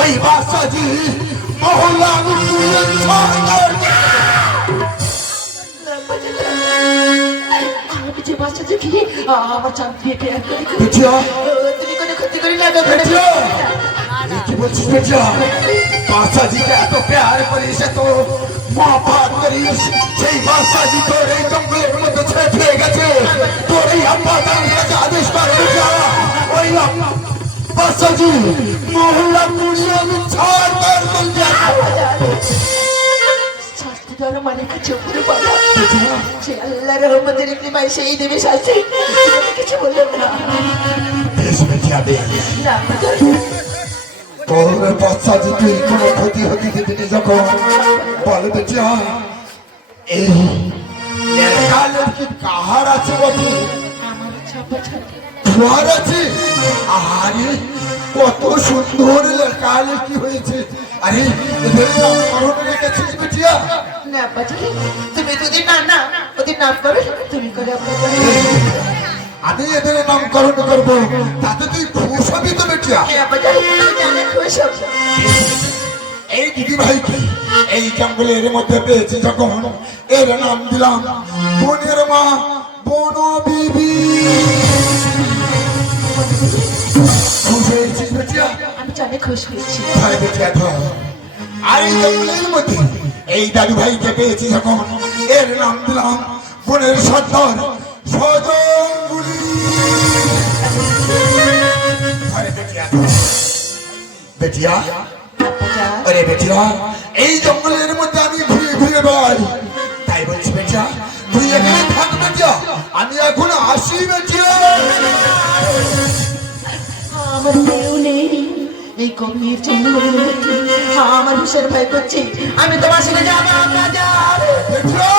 ওই বাসাজি মহল্লা আমি যে বাচ্চা দেখি আমার চাপ দিয়ে তুমি কোনো ক্ষতি করি না কি বলছিস বেটা? বাসাজিকে এত প্যার করিস, এত মহাপাত করিস, সেই বাসাজি তোর এই জঙ্গলের মধ্যে ছেড়ে ফিরে গেছে। তোর এই আব্বা তার কাছে আদেশ কর বেটা, ওই বাসাজি মহল্লা পুড়িয়ে আমি ছাড় কর শাস্তি দেওয়ার মানে কাছে উপরে পাবা সে আল্লাহর রহমতের একটি ভাই সেই দেবে শাস্তি। কিছু বললাম না বেশ বেটা বেশ। না তোর বাচ্চা যদি কোনো ক্ষতি হতে দিবি যখন বল বেটা, এই কালের কি কাহার আছে বটে? আমার ছাপা ছাড়ি তোমার আছে? আরে কত সুন্দর কালে কি হয়েছে! আরে এদের নামকরণ রেখেছিস বেটিয়া? না বাজারে তুমি যদি না না ওদের নাম করো তুমি করে আপনার আমি এদের নামকরণ করবো, তাতে তুই খুশ হবি তো বেটিয়া? এই দিদি ভাইকে এই জঙ্গলের মধ্যে পেয়েছি যখন, এর নাম দিলাম বনের মা বন বিবি। খুশ হয়েছিস বেটিয়া? আমি জানি খুশ হয়েছি। ধর বেটিয়া ধর। আর এই জঙ্গলের মধ্যে এই দাদু ভাইকে পেয়েছি যখন, এর নাম দিলাম বনের সর্দার সজঙ্গুলি। বেটিয়া আরে বেটিয়া, এই জঙ্গলের মধ্যে আমি ঘুরে ঘুরে বেড়াই, তাই বলছি বেটিয়া তুই এখানে থাক বেটিয়া, আমি এখন আসি বেটিয়া। আমার কেউ নেই এই গভীর জঙ্গলের মধ্যে, আমার হুশের ভয় করছে, আমি তোমার সাথে যাবো না যাবো। বেটিয়া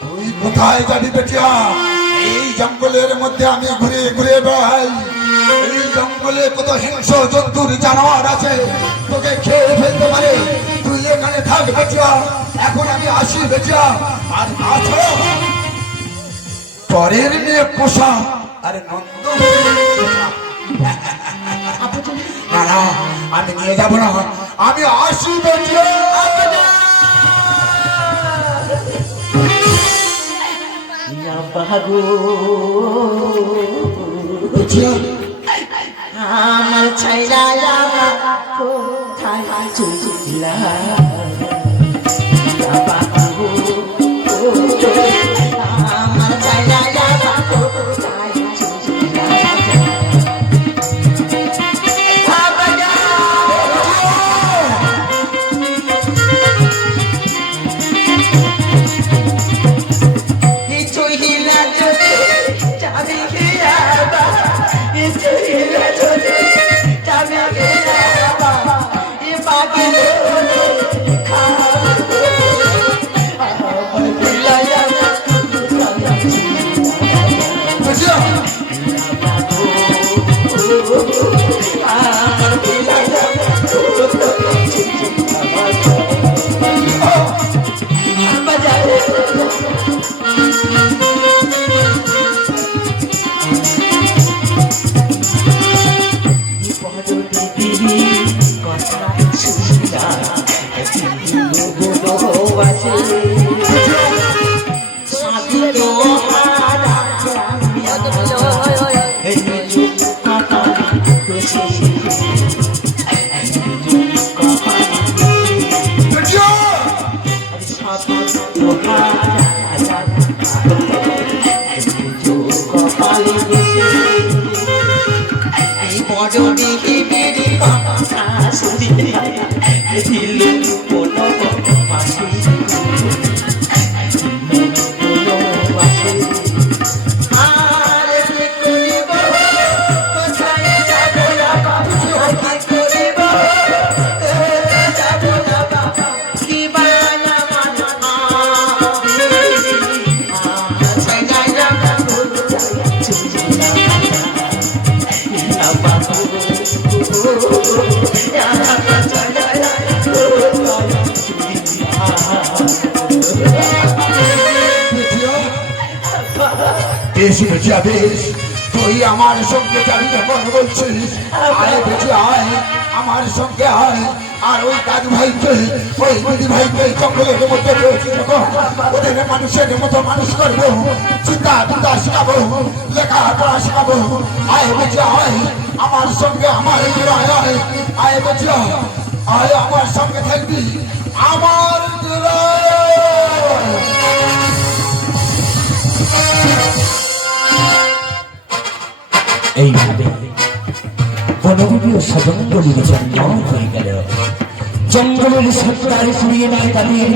তুই কোথায় যাবি বেটিয়া? এই জঙ্গলের মধ্যে আমি ঘুরে ঘুরে বেড়াই, এই জঙ্গলে কত হিংস্র জন্তুর জানোয়ার আছে, তোকে খেয়ে ফেলতে পারে। তুই এখানে থাক বেটিয়া, এখন আমি আসি বেটিয়া। আর তাছাড়া পরের মেয়ে পোষা আরে নন্দ না না, আমি নিয়ে যাবো না, আমি আসি বেটিয়া। আমার ছাইরা কোথায় চুলা আমার ছাইরা কোথায় চুলা বেশ বেশ, তুই আমার সঙ্গে যাবি যখন বলছিস আয় বেঁচে আয় আমার সঙ্গে আয়। আর ওই দাদু ভাইকে ওই দিদি ভাইকে জঙ্গলের মধ্যে রয়েছে যখন ওদের মানুষের মতো মানুষ করবো, চিন্তা চিন্তা শেখাবো, লেখাপড়া শেখাবো। আয় বেঁচে আয় আমার সঙ্গে আমার আয় আয় আয় বেঁচে আয় আমার সঙ্গে থাকবি আমার এইভাবে বনভূমি ও সজঙ্গলের জন্ম হয়ে গেল। জঙ্গলের সত্তার ফুরিয়ে নেয় তাদের